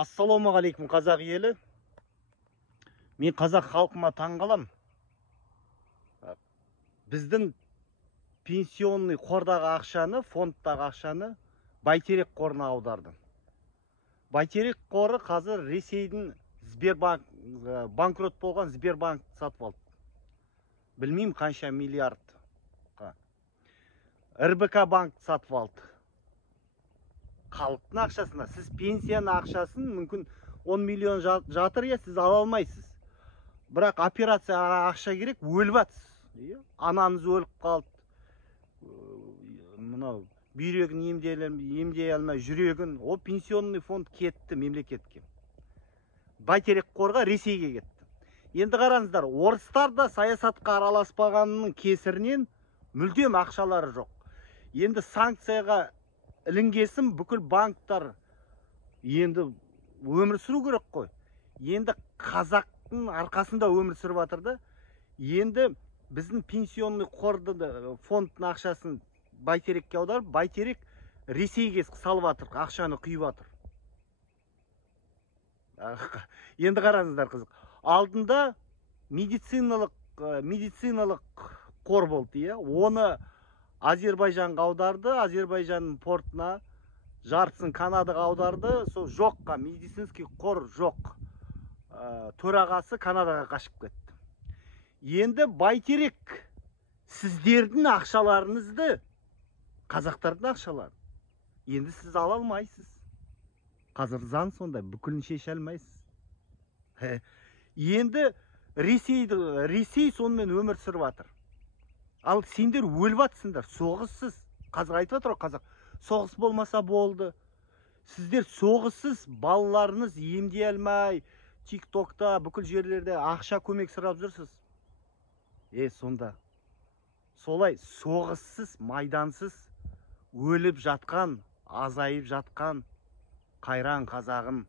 Ассалаумағалейкум қазақ елі. Мен қазақ халқыма таң қалам. Біздің пенсионный қордағы ақшаны, фондтағы ақшаны Бәйтерек қорына аударды. Бәйтерек қоры қазір Ресейдің Сбербанк, банкрот болған Сбербанк сатып алды. Білмеймін қанша миллиард. РБК банк сатып алды. Халықтың ақшасына, сіз пенсияның ақшасын мүмкін 10 миллион жатыр, сіз ала алмайсыз. Бірақ операцияға ақша керек, өліп жатсыз. Анаңыз өліп қалды. Мынау бүйрегін емдей алмай, жүрегін, о пенсионный фонд кетті мемлекетке. Бәйтерек қорға Ресейге кетті. Енді қараңыздар, орыстар да саясатқа араласпағанының кесірінен мүлдем ақшалары жоқ. Енді санкцияға ілінгесін бүкіл банктар енді өмір сүру керек қой. Енді қазақтың арқасында өмір сүріп жатыр да. Енді біздің пенсионный қорды фондтың ақшасын Бәйтерекке аударып, Бәйтерек Ресейге салып жатыр, ақшаны құйып жатыр. Енді қараңыздар қызық. Алдында медициналық қор болды, оны Азербайжанға аударды, Азербайжанның портына, жартысын Канадаға аударды, сол жоққа, медицинский қор жоқ. Төрағасы Канадаға қашып кетті. Енді Бәйтерек сіздердің ақшаларыңызды, қазақтардың ақшаларын, енді сіз ала алмайсыз. Қазір заң сондай, бүкілін шеше алмайсыз. Енді Ресей сонымен өмір сүріп жатыр. Ал сендер өліп жатсыңдар, соғыссыз. Қазір айтып отыр қазақ, соғыс болмаса болды. Сіздер соғыссыз, балаларыңыз емдей алмай, тиктокта, бүкіл жерлерде ақша көмек сұрап жүрсіз. Сонда солай соғыссыз, майдансыз өліп жатқан, азайып жатқан қайран қазағым.